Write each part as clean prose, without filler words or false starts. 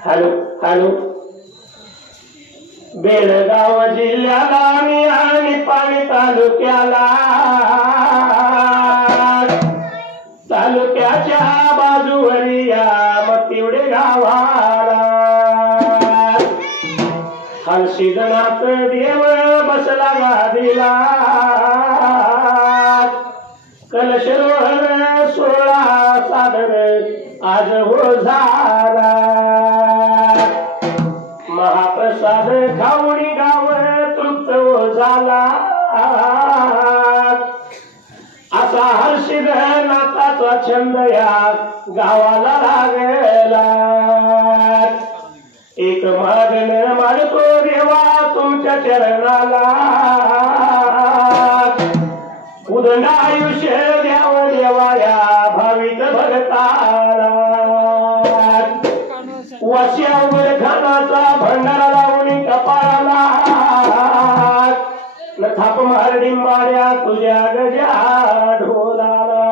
Hello hello Belgaum जिल्ह्याला आणि पाणी तालुक्याच्या बाजूवरी या मतिवडे गावाला हर्षिदनाथ देव बसला गादीला कलशरोहर सोळा सादर आज हो झाला महाप्रसाद खाऊनी गाव तृप्त हो झाला असा हर्षिदनाथाचा छंद या गावाला लागला एक मागण मागतो देवा तुमच्या चरणाला उदंड आयुष्य द्याव देवा या भाविक भगताला वश्यावर खानाचा भंडारा लावून कपाळाला थाप मार डिंबाड्या तुझ्या गजा ढोलाला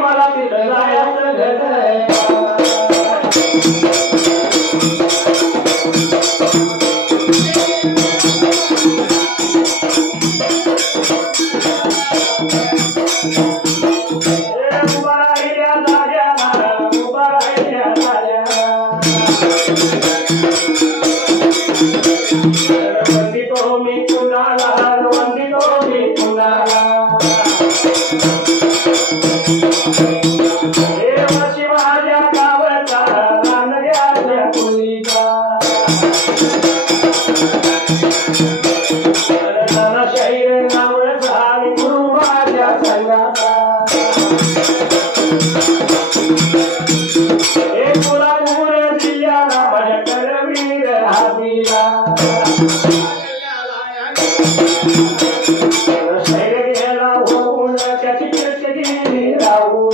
मला तिथं जायचं वंदितो मी कुणाला वंदितो मी कुणाला शिवाच्या गावचा रानग्याच्या कुलीचा नानाशाहीर नावचा आणि गुरु माझ्या संगाचा हे कोल्हापूर जिल्ह्याला माझ्या करवीर हातीला शाहीर गेला होऊन त्याची कीर्ती राहून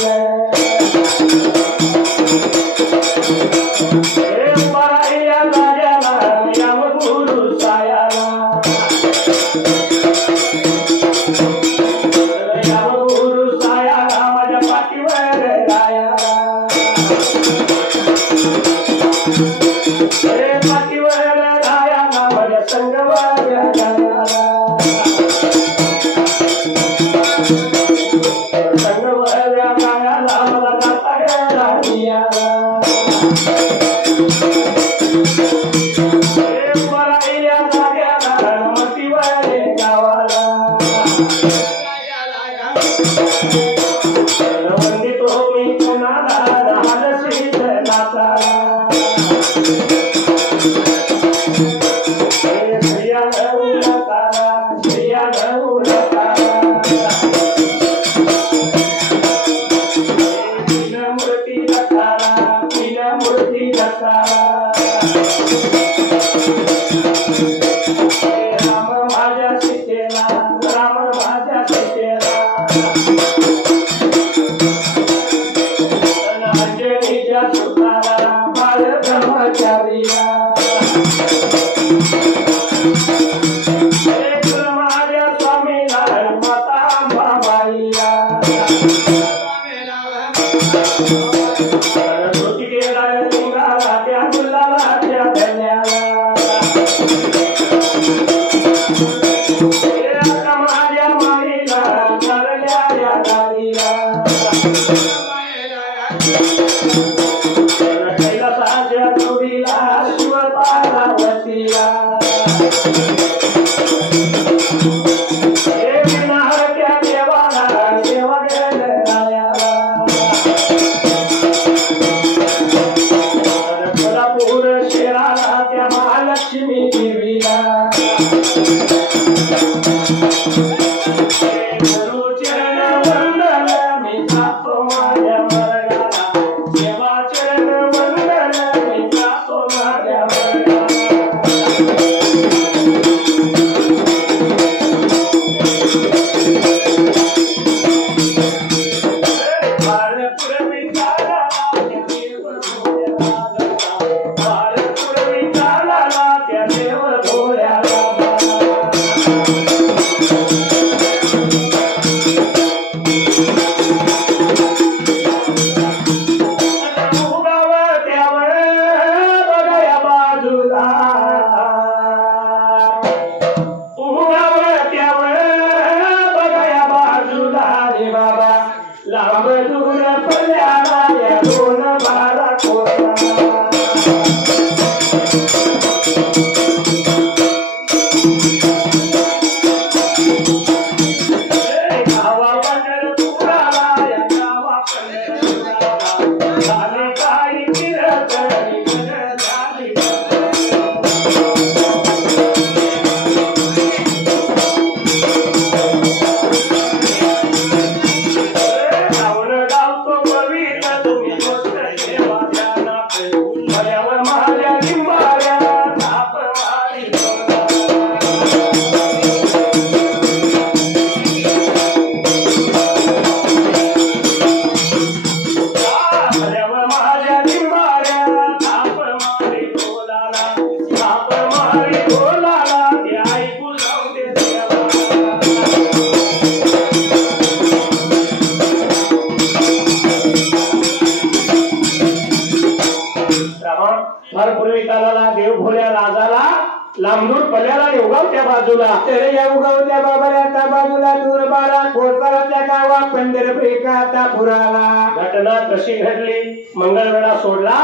लांबून पल्याला उगावत्या बाजूला तेरे या उगावत्या बाबऱ्याच्या बाजूला दूरबारा कोसराच्या गावा पंढरपेकाचा पुराला. घटना कशी घडली? मंगळवेढा सोडला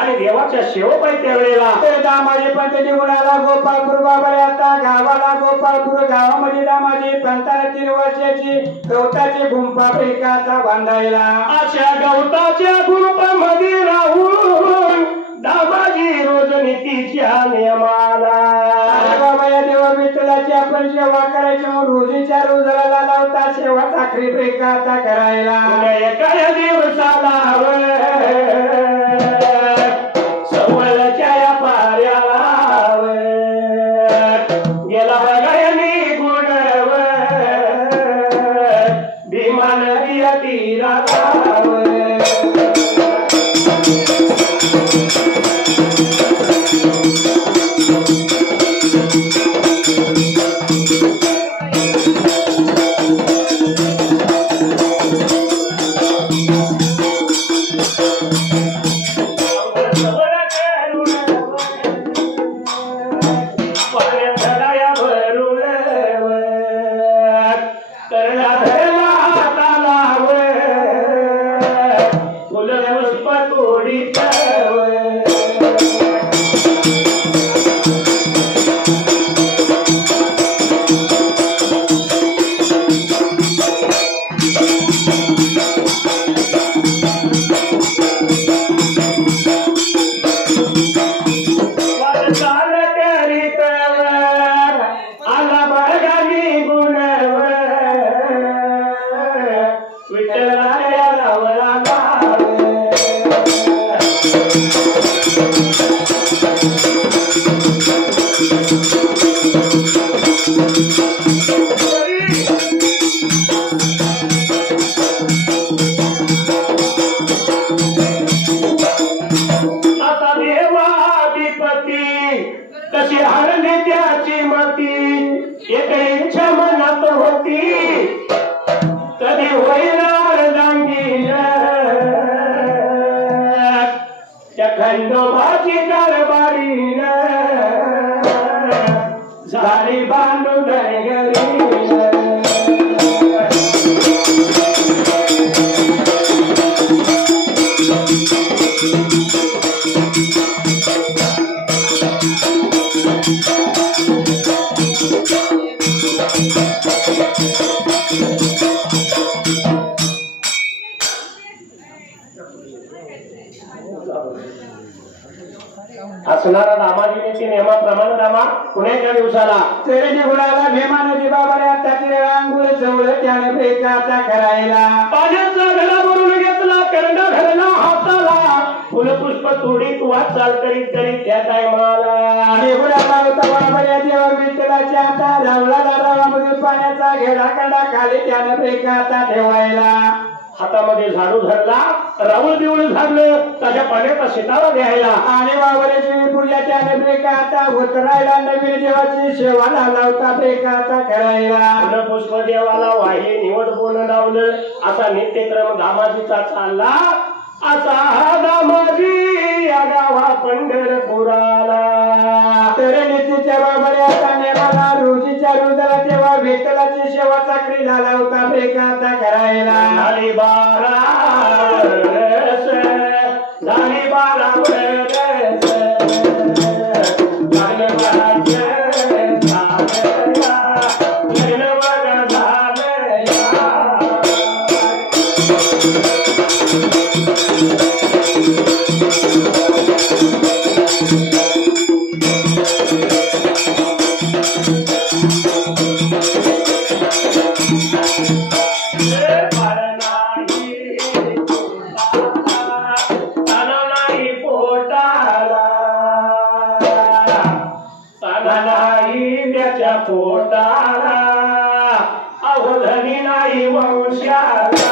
आणि देवाच्या शेवपाई त्यावेळेला दामाजी पंत निघून आला गोपाळपूर बाबाला आता गावाला गोपाळपूर गावामध्ये दामाजी पंताला 3 वर्षाची गवताची गुंफा एकाचा बांधायला अशा गवताच्या गुंफामध्ये राहून दामाजी रोज नीतीच्या नियमाला बाबा या देवा विठ्ठलाची आपण सेवा करायची म्हणून रोजीच्या रोजाला लावता सेवा साखरी प्रेकाचा करायला एका दिवसाला सवलच्या या पाऱ्याला गेला गयनी गुणव भीमा नदीया तीराला कशी हरली त्याची मती एक इच्छा मनात होती कधी होईनार दांगी त्या खंडोबाची कारभारी झाली बांधून घरी असणारा दामाजीने नियमाप्रमाणे दामा पुण्याच्या दिवसाला तेरे गुणाला भीमा नदी बाबाने आता तिने अंगुल जवळ त्याने प्रेकाचा करायला पाण्याचा घरा भरून घेतला करंडा घरला हाताला फुलपुष्प तोडीत वाचाल करीत करीत त्या टायमाला निघुणाला होता बाबा या देवा विठ्ठलाच्या आता रावळाला रावामध्ये पाण्याचा घेडा कंडा खाली त्याने प्रेकाचा ठेवायला हातामध्ये झाडू धरला राऊळ देऊळ झाडलं त्याच्या पाण्याचा शितारा घ्यायला आणि बाबाची पूजा त्याने प्रेकाचा उतरायला नवीन देवाची सेवा लावता प्रेकाचा करायला फुलपुष्प देवाला वाही निवड बोलणं लावलं असा नित्यक्रम दामाजीचा चालला असा हा दामाजी या गावा पंढरपुराला तर नीतीच्या बाबाने आता नेमाला रोजीच्या रोजाला तेव्हा विठ्ठलाची सेवा चाकरीला लावता प्रेकाचा करायला झाली 12 वर्ष झाली 12 वर्ष पोटाला अवधनी नाही वंशाला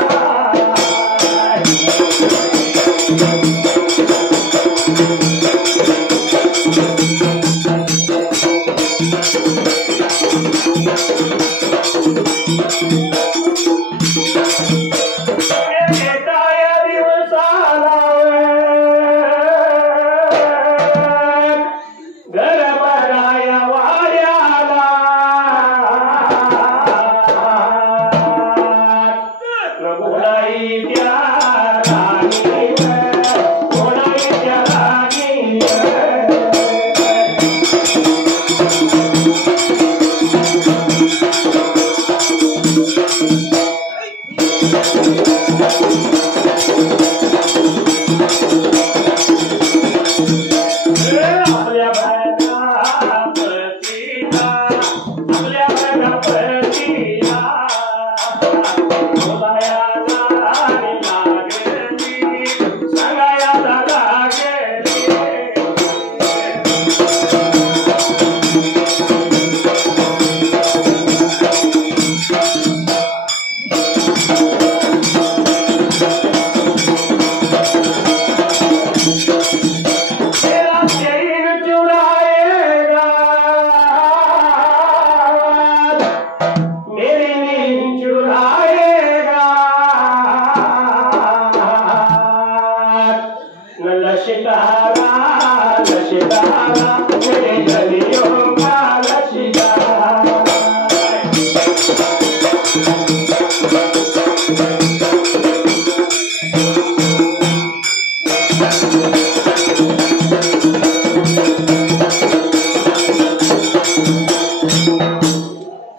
शिकारा घरी घरी ओंकार शिकारा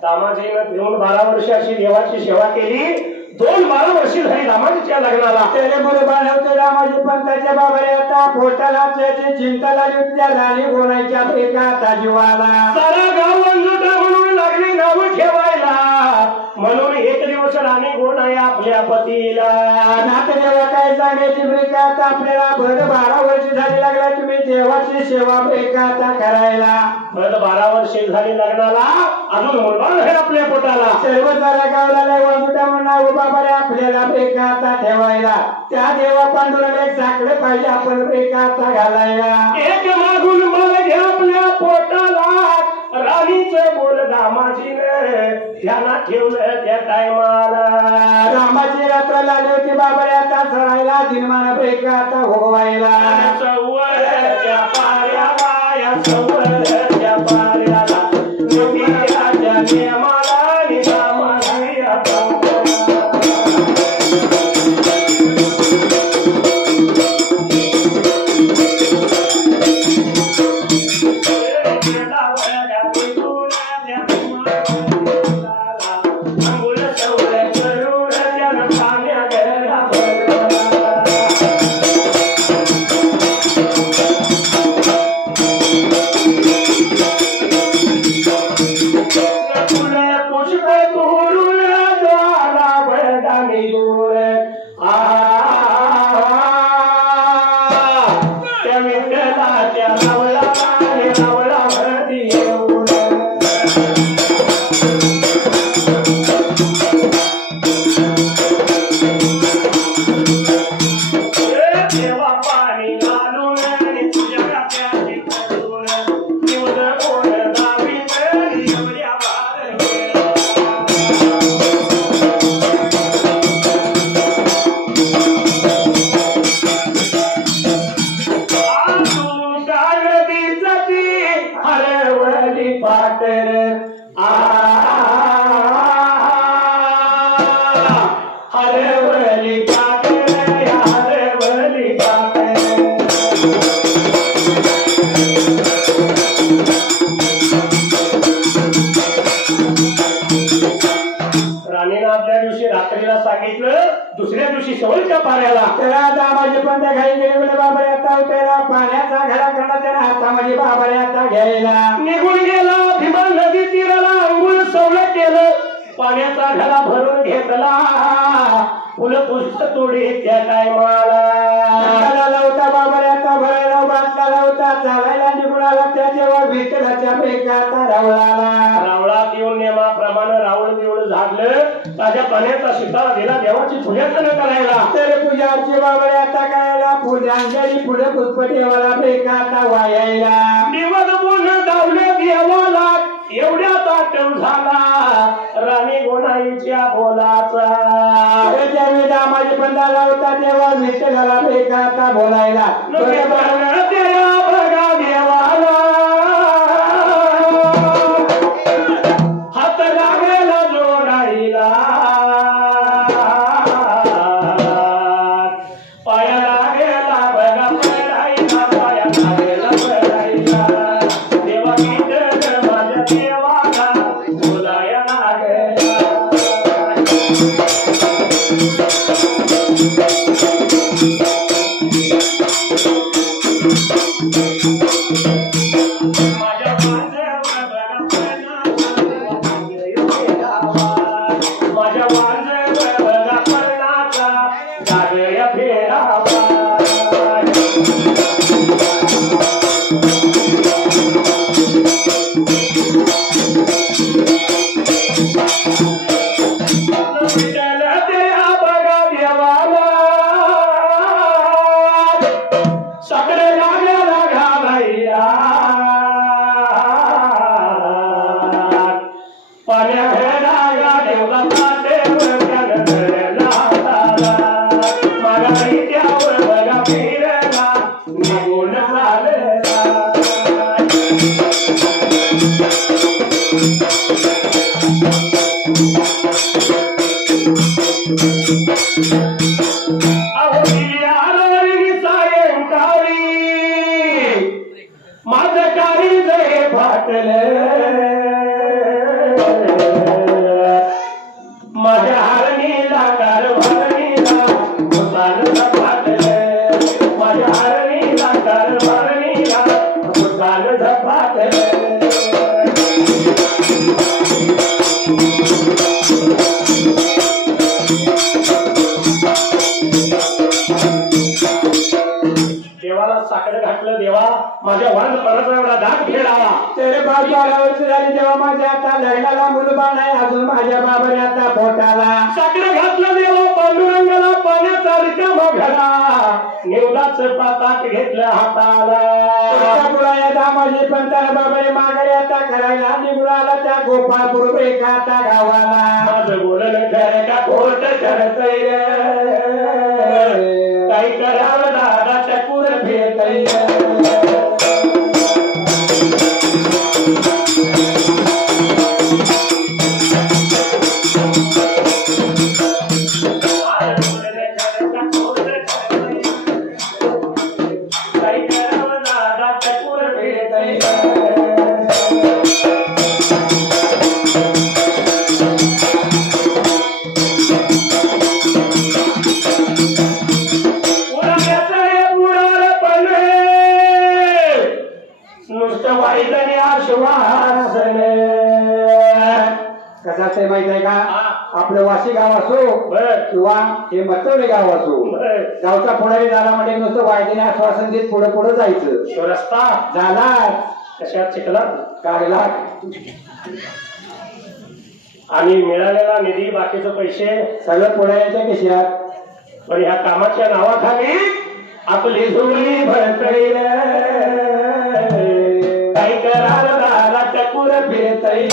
दामाजीनं देऊन 12 वर्ष अशी देवाची सेवा केली 12 वर्ष झाली दामाजीच्या लग्नाला त्याने बरोबर होते रामाजी पंताच्या बाबाने आता पोटाला त्याची चिंता लागली होती त्या राणी गोणाच्या एका जीवाला सारा गाव अंजुटा म्हणून लागली नाव ठेवायला म्हणून एक दिवस राणी गोण आहे आपल्या पतीला नातेदेवा काय सांगायची ब्रेका आता आपल्याला भर 12 वर्ष झाली लागला तुम्ही देवाची सेवा ब्रेका आता करायला भर 12 वर्ष झाली लग्नाला अजून मुलबाळ आहे आपल्या पोटाला सर्व सारा गावला वाजुटा म्हणून उभा बरे आपल्याला ब्रेका आता ठेवायला त्या देवा पांडुरंगाला एक साकडे पाहिजे आपण ब्रेका आता घालायला एक मागून मला घ्या आपल्या पोटाला राणीचं बोल दामाजीने ध्याना ठेवलं त्या टायमाला रामाची रात्र लागली होती बाबारे आता सरायला दिनमान ब्रेका आता भोगवायला सवरच्या पाऱ्याला या सवरच्या पाऱ्याला नितीच्या नियमाला निजामाला या दुसऱ्या दिवशी सवयच्या पाण्याला त्याला दामाजी पण त्या घाई गेले बोले बाबारे आता उठायला पाण्याचा घडा करणार त्याला हातामध्ये बाबारे आता घ्यायला निघून गेला भीमा नदी तीराला अंघोळ सवलत केलं पाण्याचा घडा भरून घेतला फुलं पुष्प तोडी त्या टायमाला लावता बाबारे आता भरायला बाटला लावता चालायला निघून आला त्याच्यावर विठ्ठलाच्या बेकाता रावळाला रावळात येऊन नियमाप्रमाणे रावळ देऊळ झाडलं ताज्या पाण्याचा शिताळा दिला देवाची पूजा करायला तर पूजाची बाबारे आता करायला पूजांजली पुढे पुष्प देवाला बेकाता वायायला दिवस पूर्ण धावले देवाला एवढ्या ताटव झाला राणी गोणाईच्या बोलाचा त्यावेळी दामाजी पंडाला होता तेव्हा विठ्ठलाला बेकाता बोलायला बघा देवाला हात लागेला जोडाईला पाया लागेला बघा पडाईला पाया लागेला पडाईला देवा गीत माझ्या देवाला बोलाया लागेला माझं काळीज हे फाटलं माझ्या हरणीला कारभारणीला भूतान झपाटलं माझ्या हरणीला कारभारणीला भूतान झपाटलं देवाला साखर घातलं देवा माझ्या वाणपणाचा एवढा दाग फेडावा तेरे बाप 12 वर्ष झाली तेव्हा माझ्या आता लग्नाला मुलगा नाही अजून माझ्या बाबाने आता पोटाला साखर घातलं देवा पांडुरंगाला पाण्याचा रिकामा घडा निवदाचं पातात घेतलं हाताला गुळाया दामाजी पंताला बाबाने माघारी आता करायला निघाला त्या गोपाळपूर एका आता गावाला माझं बोलणं खरं का खोट करतय काही करावं दादा चकूर फिरतय कसा माहित आहे का आपलं वाशी गाव असो किंवा हे मतवडे गाव असो गावचा पुढारी झाला म्हणजे नुसतं वायदेने आश्वासन देत पुढे पुढे जायचं रस्ता झाला कशात शिकला काढला आणि मिळालेला निधी बाकीचे पैसे सगळं पुढाऱ्यांच्या खिशात पण ह्या कामाच्या नावाखाली आपली झोळी भरतईल काही करार दादा टकूर फिरतईल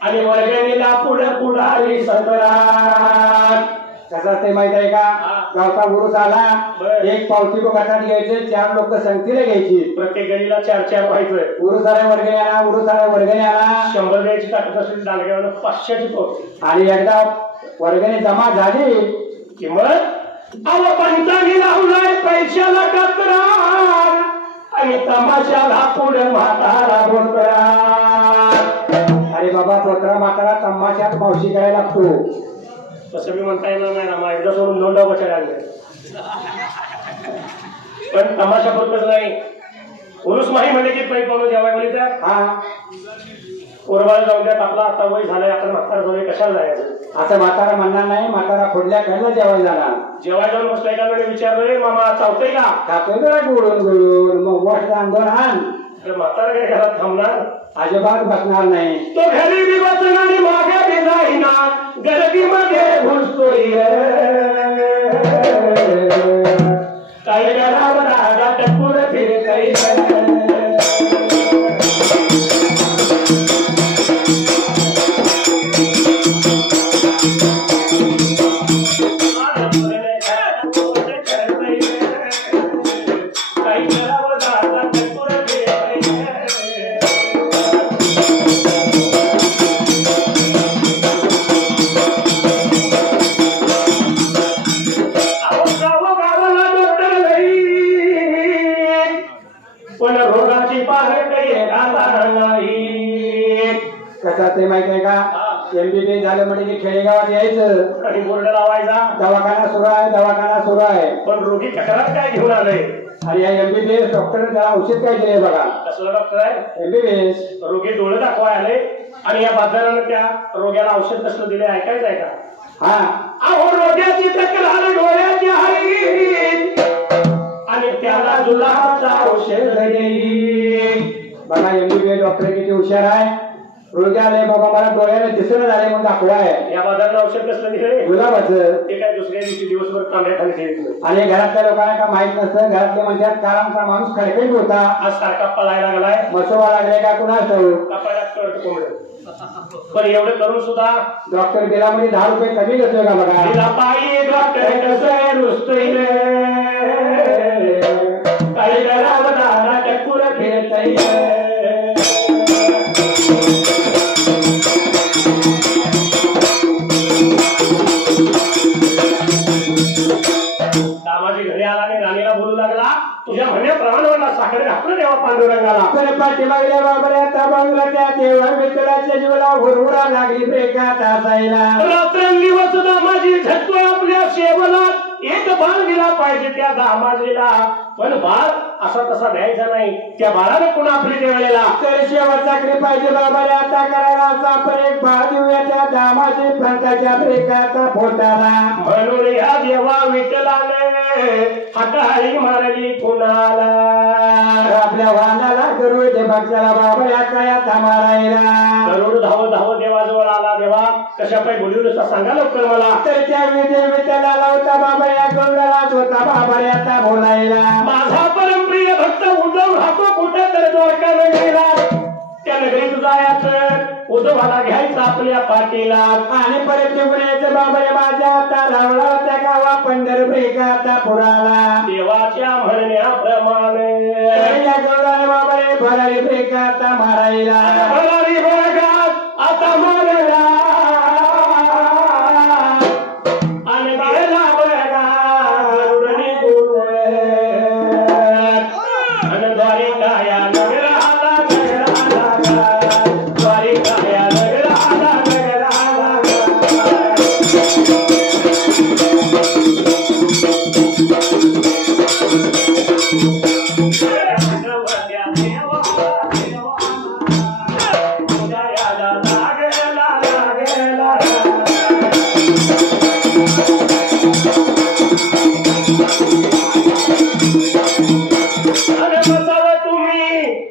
आणि वर्गणीला पुढे पुढारी सतरा कसा ते माहित आहे का गावचा उरूस आला एक पावती बघाटात घ्यायचे 4 लोक संगतीला घ्यायची प्रत्येक गणीला 4-4 व्हायचं उरूस आला वर्गणी आला उरूस आला वर्गणी आला 100 द्यायची टाकत असेल डालग्यावर 500ची पावती आणि एकदा वर्गणी जमा झाली किंमत अव पंचांनी लावलाय पैशाला कचरा आणि तमाशाला पुढे म्हातारा बोलतरा अरे बाबा पोतरा म्हातारा तमाशात मावशी करायला लागतो तसं मी म्हणता येणार नाही ना एकदा सोडून 2 डाव बचायला लागले पण तमाशा पुरतच नाही उरुस माही म्हणजे की पैक म्हणून जेवाय बोली तर उरवायला जाऊन द्यात आपला आता वय झालंय आपण म्हातारा झालोय कशाला जायचं असं म्हातारा म्हणणार नाही म्हातारा पुढल्या खायला जेवायला जाणार जेवाय जाऊन बसलाय का म्हणजे विचारलोय मामा चावतोय का खातोय जरा गोडून गोडून मग मोठं आंदोलन आण म्हातारा काय घरात थांबणार अजिबात बसणार नाही तो घरी बी बसून आणि मागे बी जाईना गर्दीमध्ये घुसतोय काही करावं राजा टकूर फिरतय कसा ते माहित आहे का MBBS झालं म्हणजे खेडेगावात यायचं आणि बोर्ड लावायचा दवाखाना सुरू आहे पण रोगी तक्रार काय घेऊन आलंय आणि या MBBS डॉक्टर त्याला औषध काय दिले बघा कसलं डॉक्टर आहे MBBS रोगी डोळे दाखवाय आले आणि या बाजारानं त्या रोग्याला औषध कसलं दिले ऐकायचं आहे का अहो रोग्याची तक्रार डोळ्याची आहे आणि त्याला जुलाबाचं औषध देईल बघा MBBS डॉक्टर किती हुशार आहे रोगी आले बाबा मला डोळ्याने दिसणं झाले म्हणून दाखवाय या बाजारला औषध कसलं दिले गुलाबाचं ते काय दुसऱ्या दिवशी दिवसभर तांब्याखाली ठेवायचं आणि घरातल्या लोकांना का माहित नसतं घरातले म्हणतात काल आमचा माणूस खडखडीत होता आज सारखा पळायला लागलाय मसोबा लागले का कुणाच कपाळात कळत कोंबड पण एवढं करून सुद्धा डॉक्टर गेला म्हणजे 10 रुपये कमी घेतोय का बघा तिला पायी डॉक्टर कसं रुसतोय रे काही करावं दादा टक्कुर फिरतय दामाजी घरी आला आणि राणीला बोलू लागला तुझ्या म्हणण्याप्रमाणे मला साखर घातलं देवा पांडुरंगाला पाठीमागल्या बाबऱ्या ताबांगला त्या देवा मित्राच्या जीवाला हुरहुरा लागली ब्रेकात असायला रात्रंदिवस दामाजी झटतो आपल्या सेवनात एक बाळ दिला पाहिजे त्या दामाजीला पण बाळ असा तसा द्यायचा नाही त्या बाळाने पुन्हा आपली वेळेला तर शेवटचा चाकरी पाहिजे बाबाने आता करायला असा आपण एक बाळ देऊया त्या दामाजी पंथाच्या ब्रेकाचा फोटाला म्हणून या देवा विठ्ठलाने हाताळी मारली कुणाला आपल्या वाहनाला गरुड देवाच्याला बाबा काय थांबारायला गरुड धाव धाव देवाजवळ आला देवा कशा पाय बोलू सांगा लवकर मला तर त्यावेळी देवी त्याला लावता बाबा या गरुडालाच होता बाबा आता बोलायला माझा परमप्रिय भक्त उद्धव राहतो कुठे तर द्वारका नगरीला त्या नगरीत जायचं उद्धवाला घ्यायचं आपल्या पाठीला आणि परत निघून यायचं बाबा माझ्या आता रावळा त्या गावा पंढरपूर आता पुराला देवाच्या म्हणण्याप्रमाणे या गरुडाने बाबा भरारी ब्रेक आता मारायला भरारी बळगात आता मारला आणि गेला बळगा गरुडनी गुरुळे आणि द्वारिका या नगराला द्वारिका या नगराला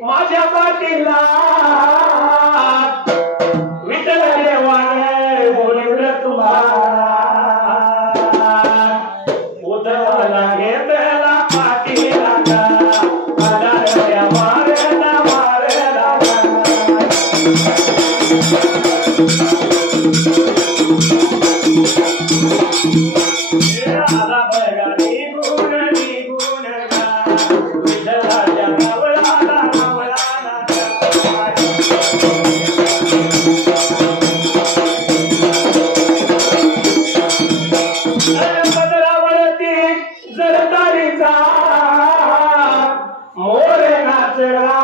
माझ्या पाठीला विठ्ठल देवाने बोलवलं तुम्हाला उद्धवाला घेतला पाठीला मारला मारला आला बघा निघून निघून विठ्ठलाच्या गावळाला पदरावरती जरदारीचा मोर नाचला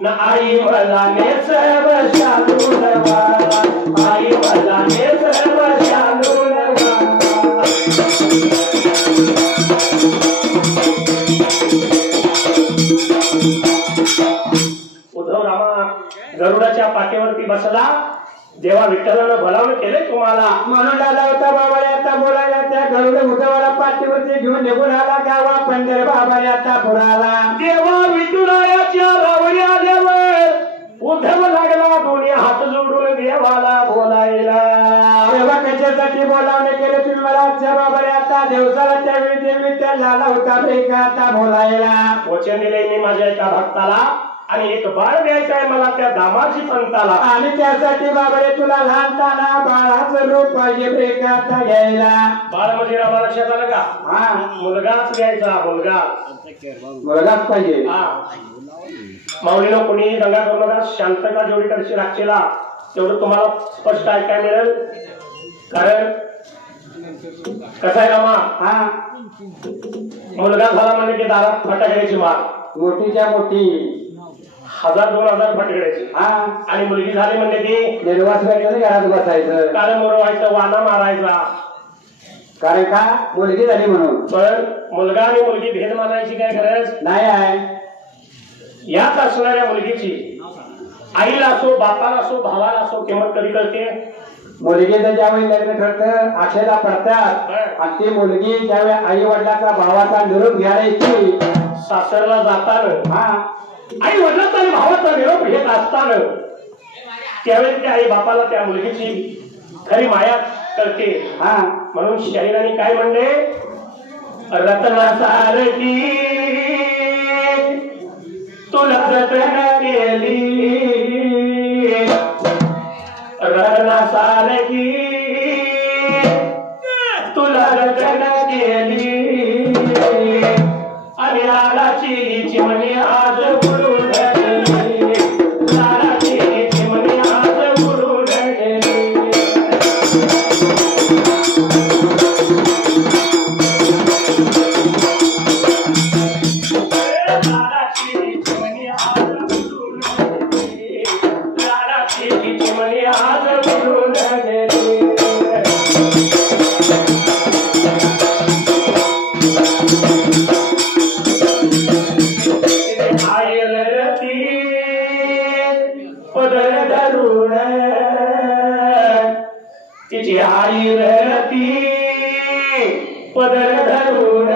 ना आई मला नेसव शालू नवा आई मला नेसव शालू नवा उद्धव रामा गरुडाच्या पाठीवरती बसला जेव्हा विठ्ठलानं भलावण केले तुम्हाला म्हणून आला होता बाबा आता बोलायला त्या गरुड उद्धवाला पाठीवरती घेऊन निघून आला गावा पंढर बाबा आता पुराला देवा विठुरायाच्या रावळी आल्यावर उद्धव लागला दोन्ही हात जोडून देवाला बोलायला तेव्हा कशासाठी बोलावणे केले तुम्ही मला आजच्या बाबा आता दिवसाला त्यावेळी देवी त्या लाला होता ब्रेक आता बोलायला वचन दिले मी माझ्या एका भक्ताला आणि एक बाळ द्यायचं आहे मला त्या दामाजी पंताला आणि त्यासाठी बाबा तुला लहानताना बाळाचं रूप पाहिजे ब्रेक आता घ्यायला बाळ म्हणजे रामा लक्षात आलं का हा मुलगाच द्यायचा मुलगा मुलगाच पाहिजे हा माऊलीनं कोणी दंगा करू नका शांतता जेवढी करशी राखशीला तेवढं तुम्हाला स्पष्ट ऐकायला मिळेल कारण कसं आहे रामा हा मुलगा झाला म्हणजे की दारात फटाकड्याची मार मोठीच्या मोठी 1000-2000 फटकड्याची हा आणि मुलगी झाली म्हणजे की निर्वास करायचं घरात बसायचं कारण मुरवायचं वाना मारायचा कारण का मुलगी झाली म्हणून पण मुलगा आणि मुलगी भेद मानायची काय गरज नाही आहे याच असणाऱ्या मुलगीची आईला असो बापाला असो भावाला असो किंमत कधी कळते मुलगीचं ज्यावेळी लग्न ठरतं आशेला पडतात आणि ती मुलगी ज्यावेळी आई वडिलाचा भावाचा निरोप घ्यायला येते सासरला जाताना हा आई वडिलांचा आणि भावाचा निरोप घेत असताना त्यावेळेस त्या आई बापाला त्या मुलगीची खरी माया कळते. हा म्हणून शाहिरांनी काय म्हणले, रत्नासारखी तुला जतन केली, रत्नासारखी तुला जतन केली, आणि लाडाची चिमणी आज बुडून गेली, लाडाची चिमणी आज बुडून गेली. लाडाची चिमणी आज बुडून गेली, लाडाची चिमणी आज बुडून गेली. पदर धरून तिची आई रती पदर धरून,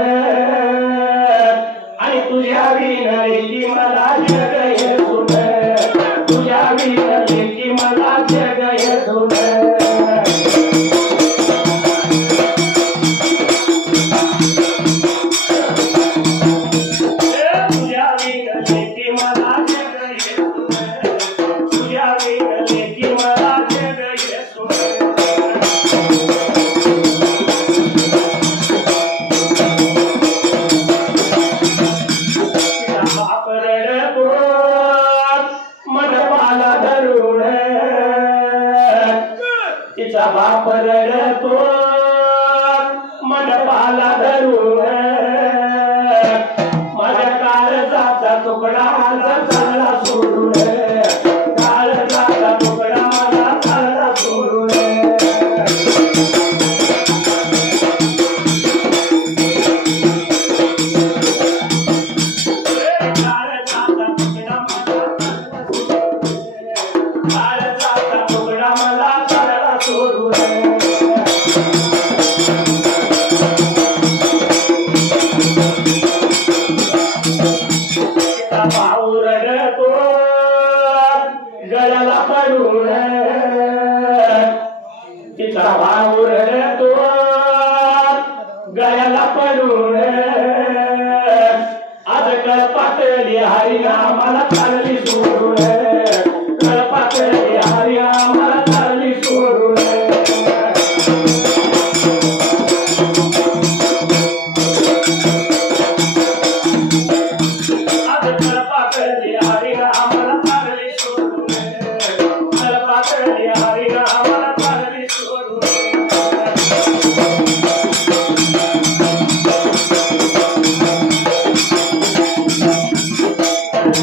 आणि तुझ्या विनली मला जग येसून, तुझ्या विनली मला जग येसून. तिचा बाप रडतो मंडपाला धरून, माझ्या काळजाचा तुकडा माझा चालला सोडून, काळजाचा तुकडा माझा चालला सोडून. भाऊ रडतो गळ्याला पडून, तिचा भाऊ रडतो गळ्याला पडून, आज कळपातली हरिया मला चालली सोडून, कळपातली हरिया मला चालली सोडून.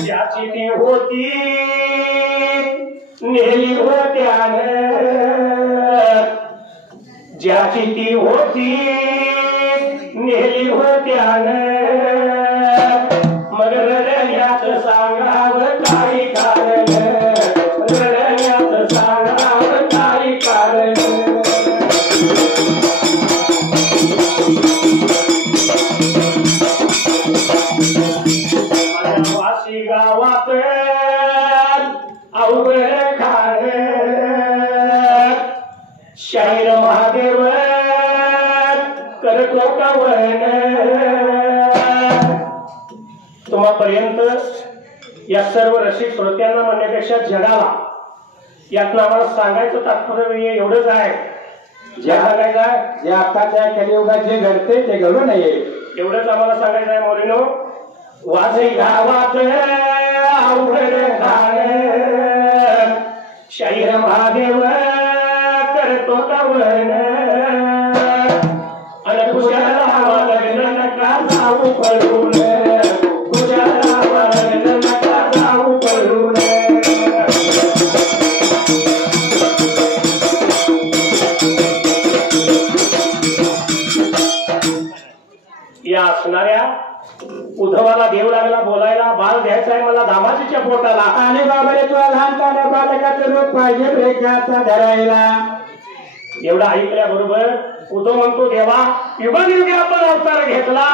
ज्याची ती होती नेली होत्याने, ज्याची ती होती नेली होत्याने, मग रडण्यात सांगावं काही कारण, रडण्यात सांगावं काही कारण. वाशी गावात अवघड खाण, शाहीर महादेव करतो कवन. तुम्हापर्यंत या सर्व रसिक श्रोत्यांना म्हणण्यापेक्षा जगाला यातनं आम्हाला सांगायचं तात्पर्य एवढंच आहे, जे सांगायचं आहे जे आताच्या कलियुगात जे घडते ते घडू नये एवढंच आम्हाला सांगायचं आहे. मौलीनो, वाजे गावात अवघड खाण, शाहीर महादेव करतो कवन, आणि तुझ्या लग्न नका जाऊ पडून, तुझ्या लग्न नका जाऊ पडून. या असणाऱ्या उद्धवाला देव लागला बोलायला, बाळ द्यायचा आहे मला दामाजीच्या पोटाला, आणि बाबाने तुला लहानपणा बालकाचं रूप पाहिजे रेखाचा धरायला. एवढं ऐकल्याबरोबर उद्धव म्हणतो, देवा युगानुयुगी आपण अवतार घेतला,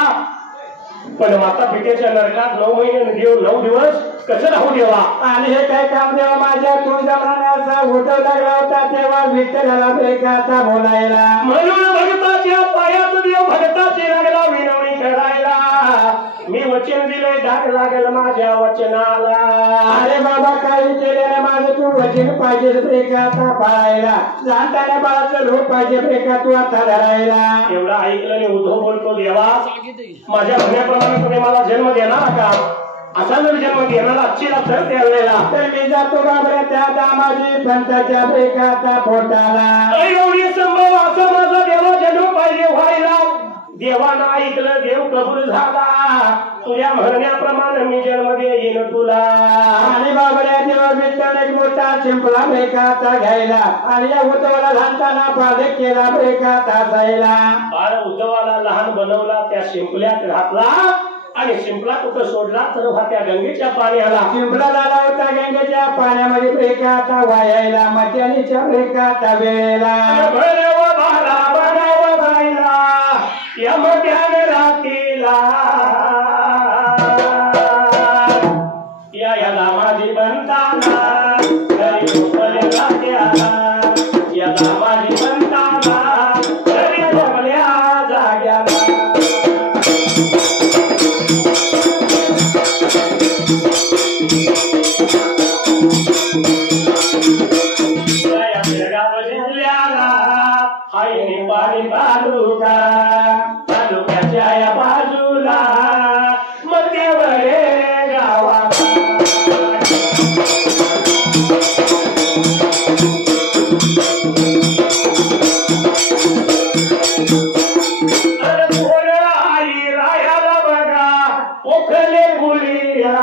पण माता पितेच्या नरकात 9 महिने देव 9 दिवस कसं राहू देवा. आणि हे काय काम देवा माझ्या तुळजाभवानीचा उठव लागला होता तेव्हा विठ्ठलाला ब्रेकाचा बोलायला. म्हणून भगताच्या पायात देव भगताची लागला विनवणी करायला. मी वचन दिले डाग लागेल माझ्या वचनाला. अरे बाबा काही केलेलं माझं तू वचन पाहिजे ब्रेकाचा पाळायला. जाणताना बाळाचं रूप पाहिजे ब्रेका तू आता धरायला. एवढं ऐकलं आणि उद्धव बोलतो देवा माझ्या म्हणण्याप्रमाणे तुम्ही मला जन्म देणार का. असा जर जन्म घेणारा अच्छीला तर त्यावेळेला तर मी जातो बाबऱ्या त्या दामाजी पंथाच्या ब्रेकाचा पोटाला. एवढी संभव असं माझा देवा जन्म पाहिजे व्हायला. देवानं ऐकलं देव कबूल झाला. तुझ्या म्हणण्याप्रमाणे मी जन्म देईन तुला. आणि बाबऱ्या देवा विठ्ठल एक मोठा शिंपला ब्रेकाचा घ्यायला आणि या उद्धवाला लहानताना बाधक केला ब्रेकाचा जायला. बाळ उद्धवाला लहान बनवला त्या शिंपल्यात घातला आणि शिंपला कुठं सोडला तर त्या गंगेच्या पाण्याला. शिंपला झाला होता गंगेच्या पाण्यामध्ये ब्रेकाचा वायायला मध्यानीच्या ब्रेकाचा वेळेला. या मध्यान रात्रीला याला माझी बनताना घरी झोपल्या जाग्याला. याला माझी बनताना घरी झोपल्या जाग्याला. पाणी तालुका तालुक्याच्या या बाजूला मध्यवरे गावा. आई रायाला बघा ओखले गुलिया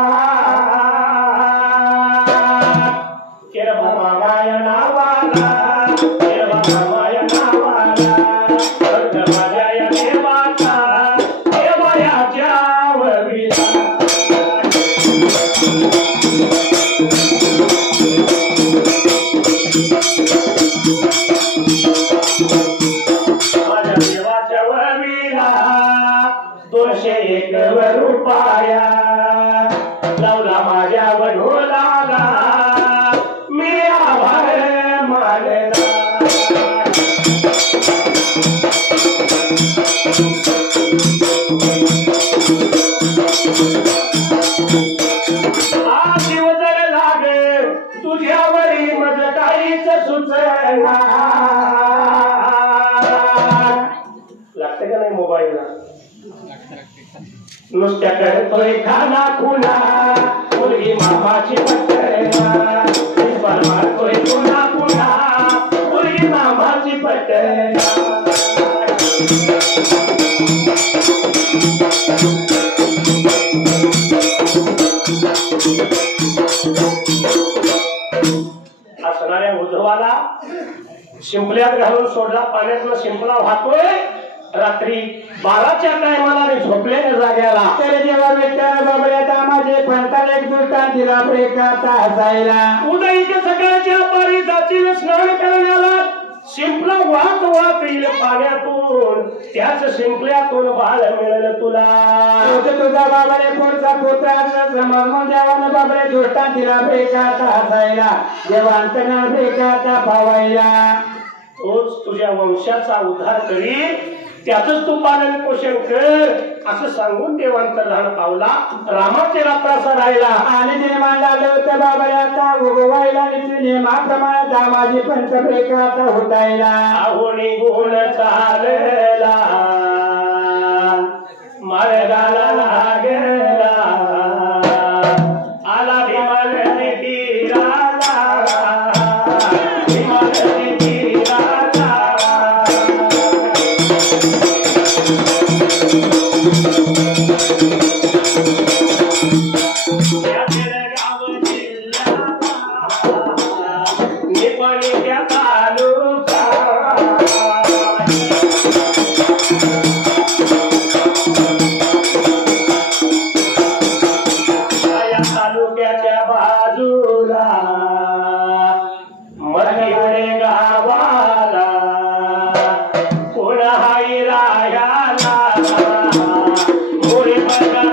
केर बाबा माया नावाला केर बाबा माया नावाला. माझ्या देवाच्या वळवीला 201 रुपया लावला माझ्या वढोलाला. मी आभार मानला. आजीव जर लाग तुझ्यावरी मज काहीच सुचना. लागते का नाही मोबाईलला. नुसत्या करतोय खाना खुना मुलगी मामाची पटना. मारतोय पुन्हा पुन्हा मुलगी मामाची पटना. असणाऱ्या उद्धवाला शिंपल्यात घालून सोडला. पाण्यातला शिंपला वाहतोय. रात्री 12च्या टायमाला झोपलेल्या जाग्याला. तर जेव्हा विठ्ठल बाबऱ्या दामाजी पंथाला एक दृष्टांत दिला ब्रेकाचा हसायला. उद्या इथे सकाळच्या पारी जातील स्नान करण्याला. शिंपला वाहत वाहत येईल पाण्यातून. त्याच शिंपल्यातून बाळ मिळेल तुला. तुझा बाबाने पुढचा पुत्र म्हणून देवानं बाबऱ्या दृष्टांत दिला ब्रेकाचा हसायला. जेव्हा अंतर्गत ब्रेकाचा पावायला. तोच तुझ्या वंशाचा उद्धार करी. त्याचंच तू पालन पोषण कर असं सांगून देवांतर्धान पावला. रामाचे रात्राचा राहिला. आणि निर्माण झालं होतं बाबऱ्याचा उगवायला. नियमाप्रमाणे दामाजी पंच ब्रेकाचा होतायला. आहोणी गुण चालला मार्गाला लागला. आला भीमाल तीराला भीमाल तीराला. निपणीच्या तालुका तालुक्याच्या बाजूला मध्यवरे गावाला कोण हाई रायाला. मोरे बघा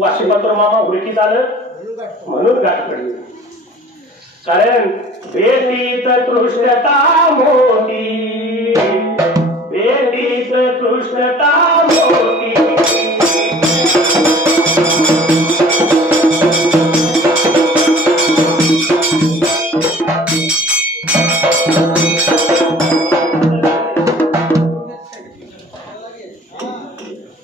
वाशीपात्र मामा हुडकीत आलं म्हणून गाठ पडली. कारण भेटीत तृष्णता मोठी, भेटीत तृष्णता मोठी.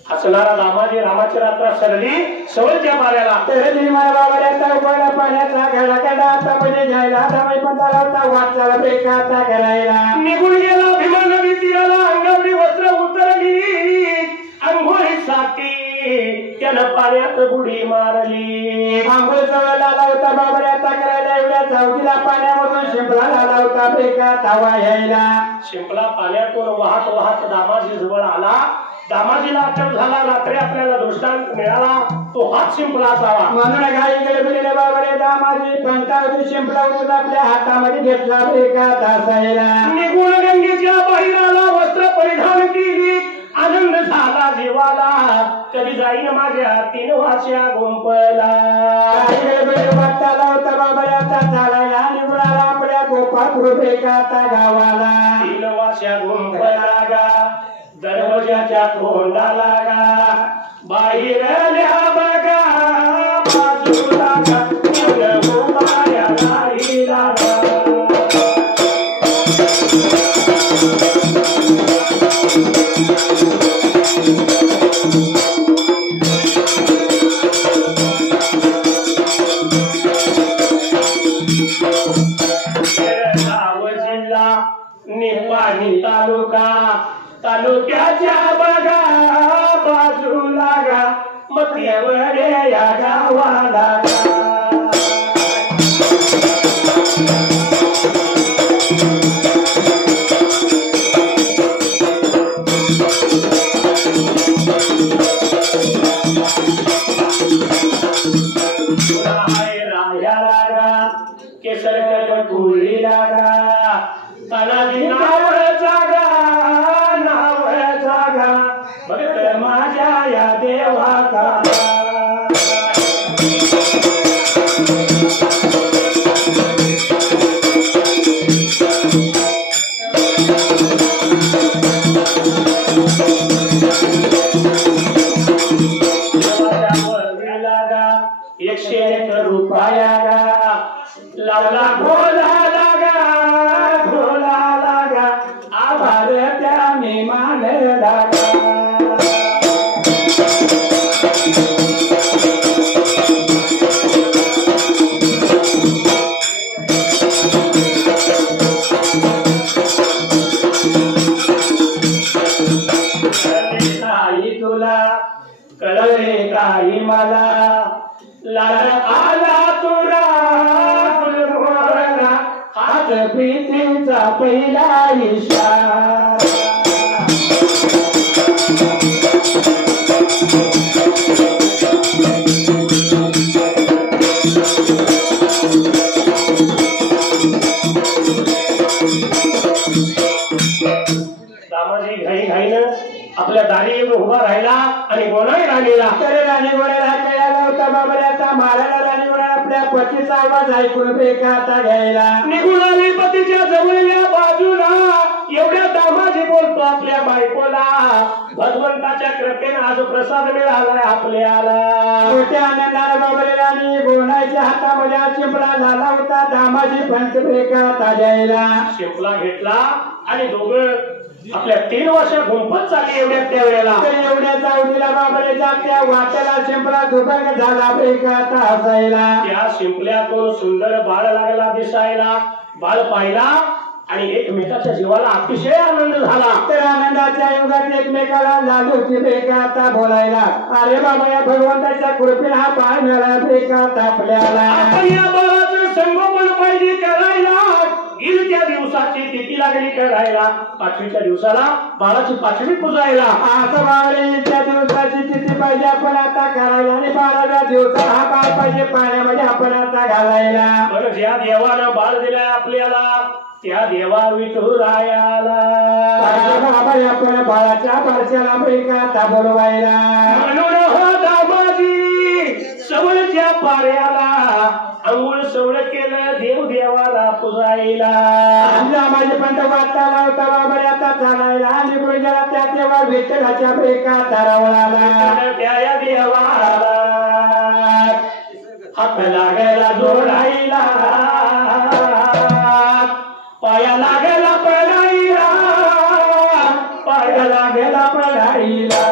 हसणारा दामाजी रामाची रात्र सरली सवलच्या पाऱ्याला तरली मला बाबाऱ्याचा उपाला पाण्याचा घडा कडा आता म्हणजे घ्यायला दामाई पण होता वाचाला ब्रेकाचा घालायला. निघून गेला भीमा नदी तीराला अंगावरी वस्त्र उतरली, अंघोळीसाठी त्यानं पाण्यात बुडी मारली. आंघोळ जवळ लाला होता बाबाऱ्याचा करायला एवढ्या चौकीला पाण्यामधून शिंपला लाला होता ब्रेकाचा वाहायला. शिंपला पाण्यातून वाहत वाहत दामाजी जवळ आला. दामाजीला अटक झाला. रात्री आपल्याला दृष्टांत मिळाला तो हात शिंपला असावा म्हणून घाई गेले बाबारे दामाजी पंचावती शिंपला उचलून आपल्या हातामध्ये घेतला ब्रेकाचा असायला. निघून गंगेच्या बाहेराला वस्त्र परिधान केली. आनंद झाला जीवाला, कधी जाईन माझ्या 3 वाच्या गुंपला. वाटताला होता बाबाऱ्याचा झाला या निघुणाला आपल्या गोपाळ ब्रेकाचा गावाला. 3 वाच्या गुंपला गा दरवाजाच्या तोंडाला गा, बाहेरल्या बघा बाजूला गा, उभाया गाडीला गा. जिल्हा निपाणी तालुका, तालुक्याच्या बघा बाजूला गा, मतेवडे या गावाला गा. राया गा केसरकर पुळी लागा, तानाजी नाव जागा, नाव जागा भक्त माझ्या या देवाचा. लागा 101 रुपया गा, लावला घोला लागा, घोला लागा, आभार त्या मी मान लागा. काही तुला कळले काही मला, लाल आला तुरा फुलमोहरा, हात प्रीतीचा पहिला इशारा. गोणाई राणीला. तरी राणी गोळ्याला कळाला होता बाबऱ्याचा मारायला राणी गोळ्याला आपल्या पतीचा आवाज ऐकून बेका आता घ्यायला निघून आली पतीच्या जवळल्या बाजूला. एवढ्या दामाजी बोलतो आपल्या बायकोला, भगवंताच्या कृपेने आज प्रसाद मिळालाय आपल्याला. मोठ्या आनंदाला बाबरे राणी गोणाईच्या हातामध्ये चिंपला झाला होता. दामाजी पंच बेका आता घ्यायला शिंपला घेतला आणि दोघं आपल्या 3 वर्ष गुंफत चालली एवढ्या त्या वेळेला. एवढ्या चावडीला बाबऱ्याच्या त्या वाट्याला शिंपला दुर्भाग्य झाला बेका आता हसायला. त्या शिंपल्यातून सुंदर बाळ लागला दिसायला. बाळ पाहिला आणि एकमेकाच्या जीवाला अतिशय आनंद झाला. तर आनंदाच्या युगात एकमेकाला लागली होती बेका आता बोलायला. अरे बाबा या भगवंताच्या कृपेने हा बाळ मिळाला बेका आता आपल्याला. आपण या बाळाचं संगोपन पाहिजे करायला. गेली त्या दिवसाची तिथी लागली करायला. 5वीच्या दिवसाला बाळाची 5वी पुजायला. असं बावळे त्या दिवसाची तिथी पाहिजे आपण आता करायला आणि 12व्या दिवसाला हा बाळ पाहिजे पाण्यामध्ये आपण आता घालायला. पण ज्या देवानं बाळ दिलाय आपल्याला त्या देवा विठुरायाला बाबा आपण बाळाच्या बारशाला बेका आता बोलवायला. म्हणून हो दामाजी सवळच्या पाऱ्याला अंघोळ सवळ केलं देव देवाला पुजायला. माझे पंत वाचायला होता बाबा आता चालायला आणि गुरुजाला त्या तेव्हा विठ्ठलाच्या बेका तारावळाला. त्या देवाला हात लागायला जोडायला, पाया लागेला पडायला, पाया लागेला पडायला.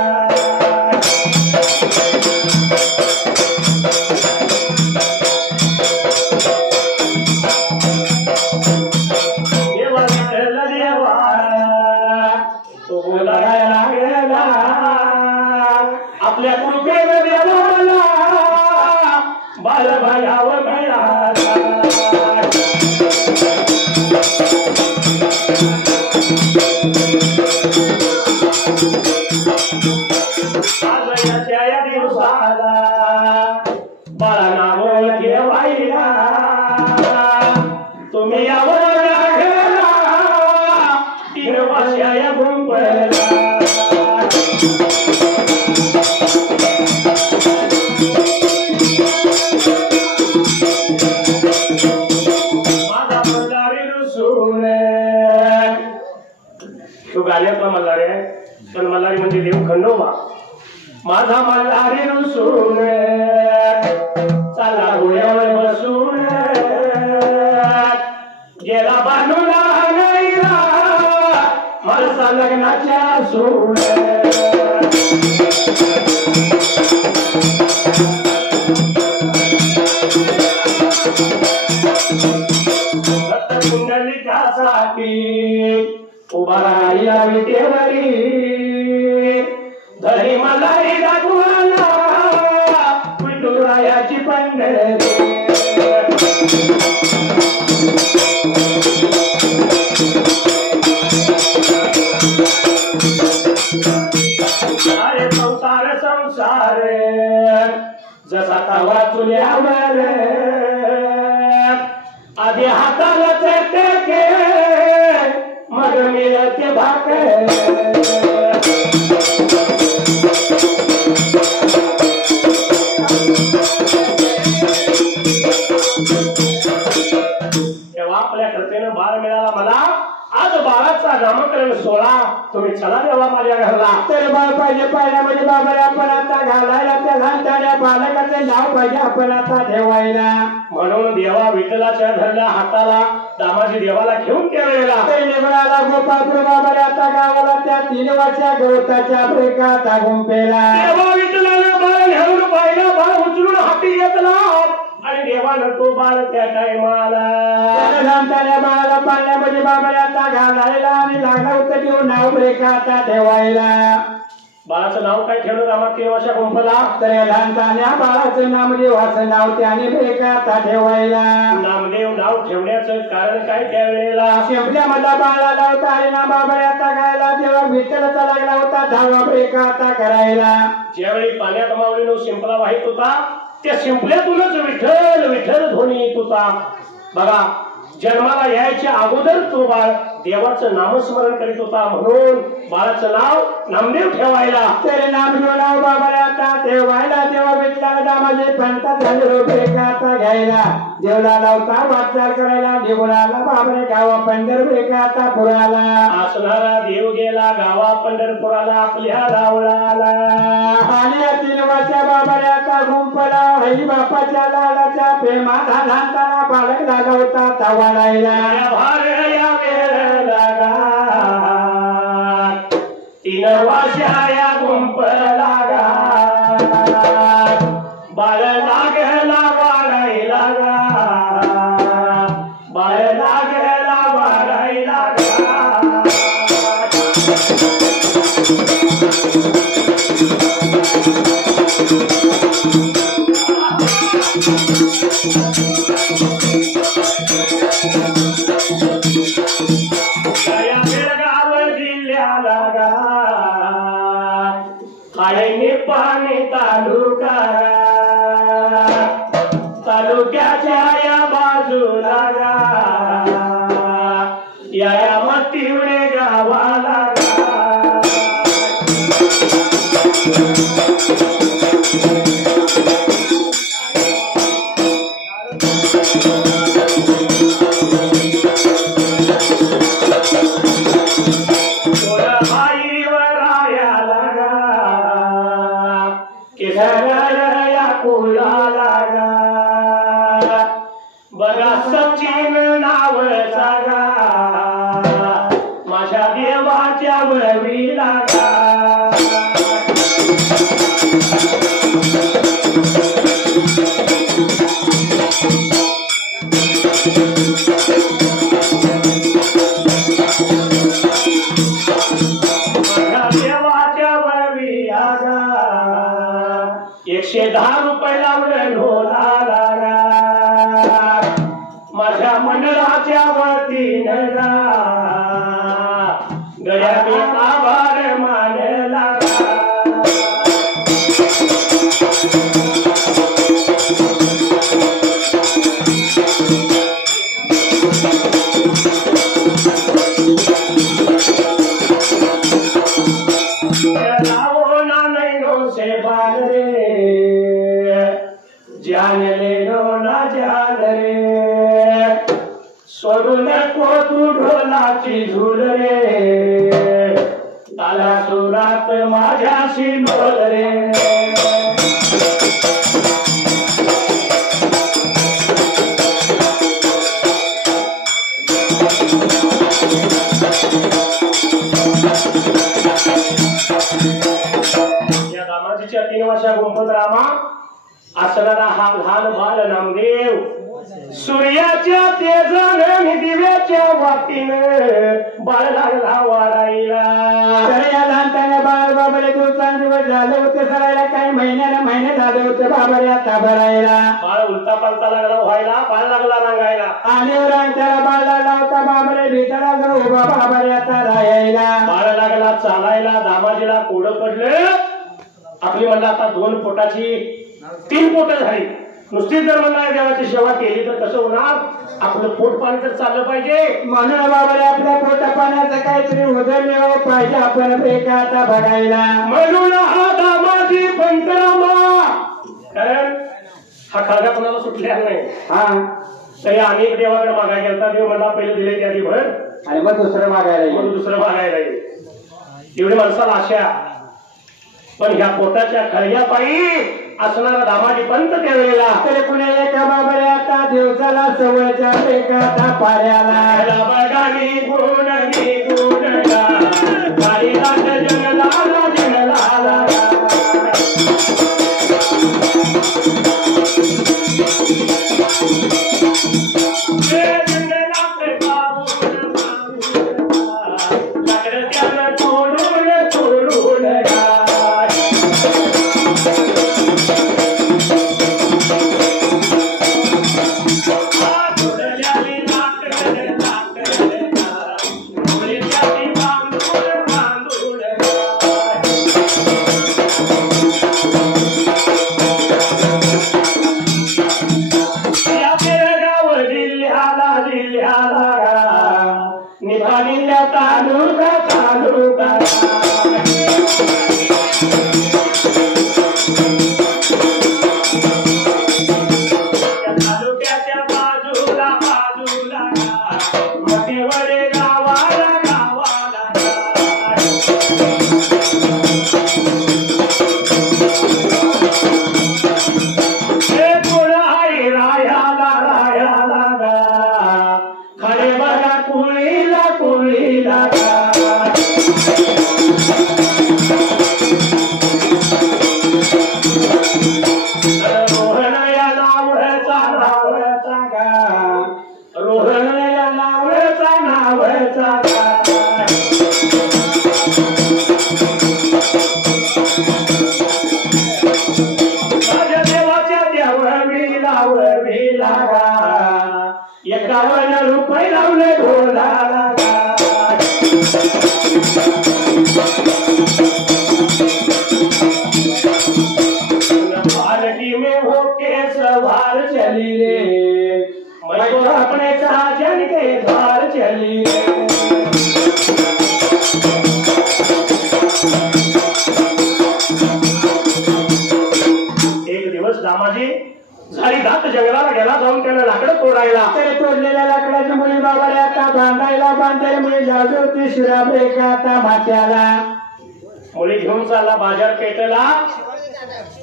देवा विठ्ठल देवा तो बोलायला गेला, आपल्या कृपेने देवा मला बाल भयाव मिळाला. या दिवसाला बाळांना बोल घेवायला, तुम्ही यावर गेला 3 वर्षाया गुंपला. माझा मल्हारी रुसून तो गाण्यातला मल्हारी आहे, पण मल्हारी म्हणजे देव खंडोबा. माझा मल्हारी रुसून चाला घोड्यावर बसून गेला बांधूला नाहीला माणसा लग्नाच्या सून. कुंडलिकासाठी उभा राहिला विटेवरी, धरी मल्हारी दाखवाला विठुरायाची पंढरी. अरे संसार संसार जसा तवा चुल्यावर आधी हाताला टेके मग मिळते भाकर. तेव्हा आपल्या कृपेनं बाळ मिळाला मला. आज बाळाचा नामकरण सोहळा तुम्ही चला देवा माझ्या घरला. तर बाळ पाहिजे पाण्यामध्ये बाबा आपण आता घालायला. त्या लहानच्या बालकाचे नाव पाहिजे आपण आता ठेवायला. म्हणून देवा विठ्ठलाच्या धरल्या हाताला दामाजी देवाला घेऊन त्या वेळेला तरी निघून गोपाळपूर बाबा आता गावाला त्या 3 वर्षा गवताच्या ब्रेका आता गुंपेला. देवा विठ्ठलानं बाळ घेऊन पाहिला, बाळ उचलून हाती घेतला आणि देवानं तो बाळ त्या टायमाला लहानच्या बाळाला पाण्यामध्ये बाबा आता घालायला आणि लागला होतं घेऊन नाव ब्रेका आता ठेवायला. बाळाचं नाव काय ठेवलं रामा 3 वर्षा गुंफला. तर लहानच्या बाळाचं नाम देवाचं नाव त्याने ब्रेका आता ठेवायला. नामदेव नाव ठेवण्याचं कारण काय त्यावेळेला शिंपल्यामधला बाळाला होता आणि ना बाबा आता गायला तेव्हा विठ्ठलाचा लागला होता 10वा ब्रेका आता करायला. ज्यावेळी पाण्यात माऊलीनं शिंपला वाहित होता त्या शिंपल्यातूनच विठ्ठल विठ्ठल ध्वनी येत होता. बघा जन्माला यायच्या अगोदर तो बाळ देवाचं नामस्मरण करीत होता, म्हणून बाळाचं नाव नामदेव ठेवायला. तेरे नाम जो नाव बाबाला आता ठेवायला तेव्हा भेटला दामाजी पंतात झाले रोपे आता घ्यायला देवला लावता वाटचाल करायला देवळाला बाबरे गावा पंढरपूर आता पुराला. असणारा देव गेला गावा पंढरपुराला आपल्या रावळाला. आणि तिलवाच्या बाबाने आता गुंपला हरी बापाच्या लाडाच्या प्रेमात लहानताना बालक झाला होता तवाडायला. तीन वर्षाया गुंप लागा बाळ लागला वाढायला बाळ लागला वाढायला. पाणी तालुका तालुक्याच्या या बाजूला या मतीवडे गावाला. बघा सचिन नाव सागा माझ्या देवाच्या वळवीला. देवाच्या वळवी आगा 110 रुपये लावलं ढोलाला. माझ्या मंडळाच्या वतीनं गळ्याने आभार मानला. से बाल रे जान ले नो ना जान रे सोडू नको तू ढोलाची झूल रे ताला सुरात माझ्याशी बोल रे. या दामाजीच्या 3 वर्षा गुंफत रामा असणारा हा लहान बाळ नामदेव सूर्याच्या तेजाने दिव्याच्या वातीने बाळ लागला वाढायला. या लहानपणा बाळ बाबाले 2-3 दिवस झाले होते सरायला, काही महिने झाले होते बाबाले आता भरायला. बाळ उलटा पालता लागला व्हायला, बाळ लागला रांगायला आणि रांगत्याला बाळ लागला होता बाबाले भीतरा उभा बाबाले आता राहायला. बाळ लागला चालायला, दामाजीला कोड पडलं. आपली म्हणलं आता 2 पोटाची 3 पोट झाली. नुसती जर म्हणा देवाची सेवा केली तर कसं होणार, आपलं पोट पाणी तर चाललं पाहिजे. म्हणून बाबाले आपल्या पोटा पाण्याचं काहीतरी उदरनिर्वाह पाहिजे आपण एका आता बघायला. म्हणून हा दामाजी पंतरामा, कारण हा खालगा कोणाला सुटलेला नाही. हा तरी अनेक देवाकडे मागायला गेलता, देव मला पहिले दिले त्याआधी भर आणि मग दुसरं मागायला मग दुसरं मागायला येईल. एवढी माणसाला आशा, पण ह्या पोटाच्या खळग्या पायी असणारा दामाजी पंत त्यावेळेला तरी पुणे एका बाबाले आता दिवसाला सवयच्या एका पाऱ्याला बघाली गुणनी गुणला काळीराज जंगलाला जंगलाला. रुपये लावले ढोलाला पार्टी में होके सवार चली रे मैं तो अपने साजन के द्वार चली रे एक दिवस दामाजी झाली दात जंगलाला गेला जाऊन त्याला लाकडं तोडायला तरी तोडलेल्या लाकडाच्या मुली बाबाने आता बांधायला बांधायला मुली जाऊ होती शिराबे का आता माथ्याला मुली घेऊन चालला बाजारपेठेला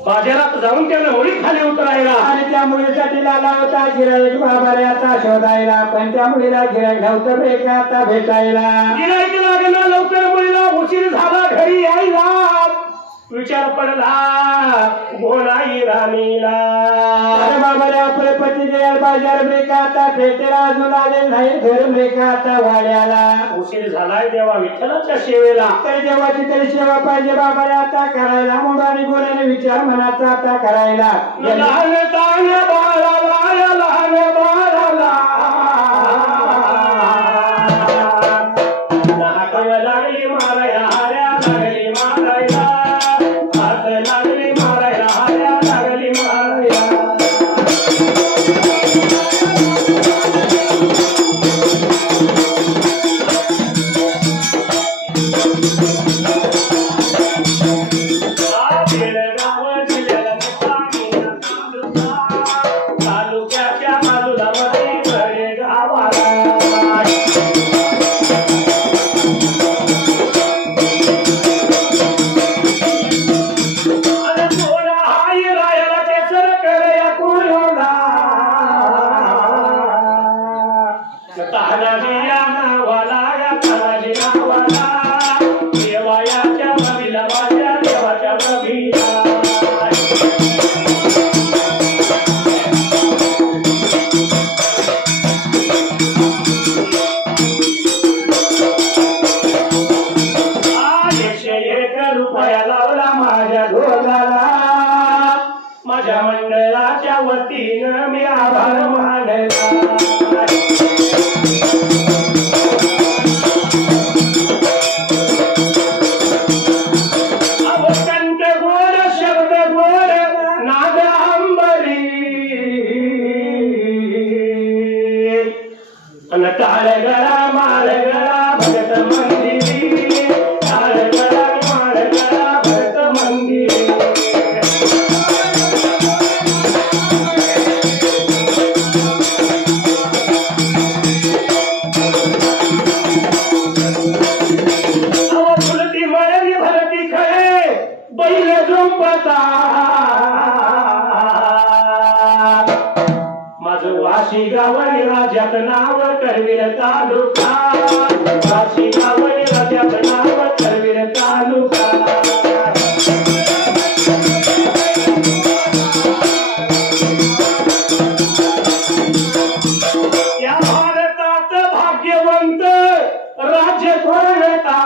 बाजारात जाऊन त्यानं मुली खाली उतरायला आणि त्या मुलीसाठी लाला होता गिराईक बाबाने आता शोधायला पण त्या मुलीला गिराईक नव्हतं बे का आता भेटायला गिराईक लागला लवकर मुलीला उशीर झाला घरी यायला विचार पडला बोलाई राणीला अरे बाबाने आपले पती गेला बाजार बेका आता भेटेला अजून आले नाही घर बेका आता वाड्याला उशीर झालाय देवा विठ्ठलाच्या सेवेला तर देवाची तरी सेवा पाहिजे बाबाने आता करायला मुलाने गोऱ्याने विचार मनाचा आता करायला लहान तान बाळाला लहान बाळाला नाकाला लागली मारायला हाऱ्या लागली मारायला हात लागली मारायला हाऱ्या लागली मारायला तालुक्याच्या बाजूला मध्ये गावाला रुपया लावला माझ्या ढोलाला माझ्या मंडळाच्या वतीनं मी आभार मानला कंठ गोड शब्द गोड नाद अंबरी अन टाळ गळा माळ गळा भगत मंदिरी टाळ गळा माळ गळा भगत मंदिरी फुलती मळली भरती खळे बैल झोपता माझं वाशी गावणी राजात नाव करवीर तालुका वाशी गावणी राजात नाव करवीर तालुका या भारतात भाग्यवंत राज्य कोणता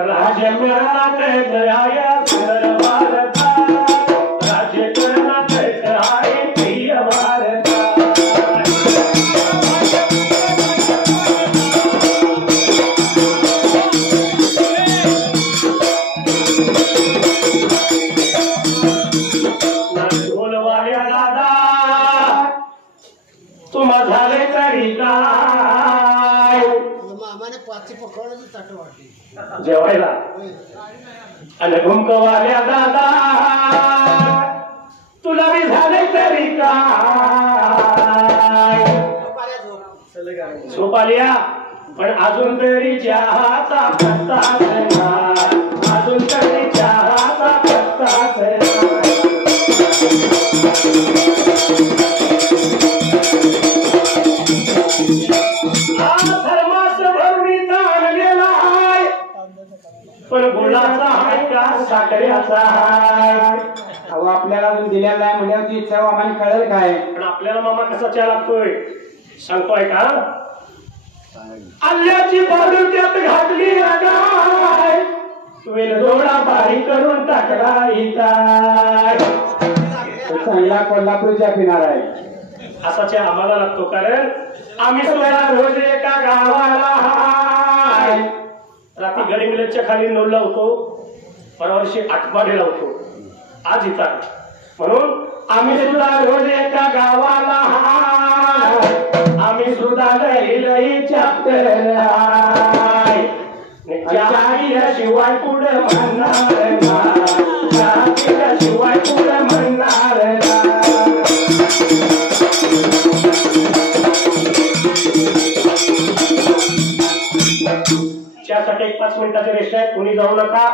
राज्य करणात गया सुंदर भारता राज्य करणात आहे प्रिय भारता ढोलवाल्या दादा तुम्हा झाले तरी काय जेवायला आणि घुमकवाल्या दादा तुला बी झाले तरी काय झोपाल्या पण अजून तरी चहाचा पत्ताच नाही अजून तरी चहाचा पत्ताच नाही धर्मास भरणीचा आणलेला हाय पण गुळाचा हाय का साखरेचा हाय अहो आपल्याला अजून दिलेला आहे म्हणजे इच्छा आम्हाला कळेल काय पण आपल्याला मामा कसा चहा लागतोय सांगतोय का आल्याची पावडर त्यात घातली गाय वेलदोडा बारीक करून टाकला इथं चांगला कोल्हापूरच्या पिणार आहे. असाचे आम्हाला लागतो, कारण आम्ही सुद्धा रोज एका गावाला हाय. रात्री गडिंगलच्या खाली नोंद लावतो, परवर्षी आठवाडे लावतो, आज इथं. म्हणून आम्ही सुद्धा रोज एका गावाला हाय. आम्ही सुद्धा लई चॅप्टर हाय. शिवाय पुढे म्हणणार ना, शिवाय पुढे म्हणणार ना. त्यासाठी 1-5 मिनिटाचे रेस्ट आहे, कोणी जाऊ नका.